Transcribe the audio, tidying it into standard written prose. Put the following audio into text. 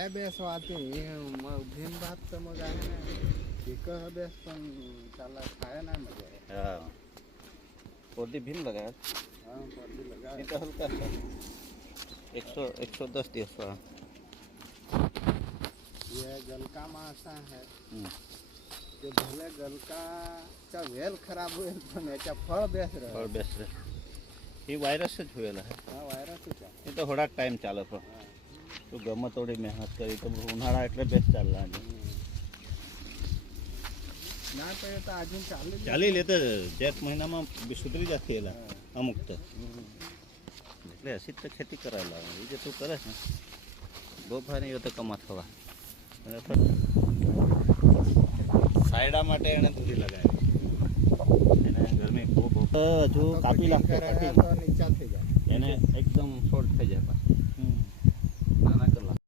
काय बेस वाहते मग भिन भात तर मग आहे ना पिकं बेस पण त्याला खाया नाही मजा आहे. हाँ पौधी भीम लगाया हाँ पौधी लगा ये तो हल्का सा 110 दिवस हुआ. ये गलका मासा है हम्म. ते भले गलकाचा वेल खराब होईल पण याच्या फळ बेस और राहील. बेस्ट है ये वायरस से हुएला है. हा वायरसच आहे. ये तो थोड़ा टाइम चालो तो हा. तो गम थोड़ी मेहनत करी तो उन्हाळा એટલે બેસ્ટ ચાલલા છે. ના તો એ તો અજून ચાલી લે તો જેઠ મહિનામાં સુધરી જશે એલા અમુક તો એટલે હસી તો ખેતી કરાયેલા એ જે તું કરે છે બહુ ભારી એ તો કમા થવા સાયડા માટે એને દૂધી લગાવી એને ગરમી ખૂબ હજુ કાપી નાખે તો નીચા થઈ જાય. એને એકદમ શોર્ટ થઈ જાય પાછું.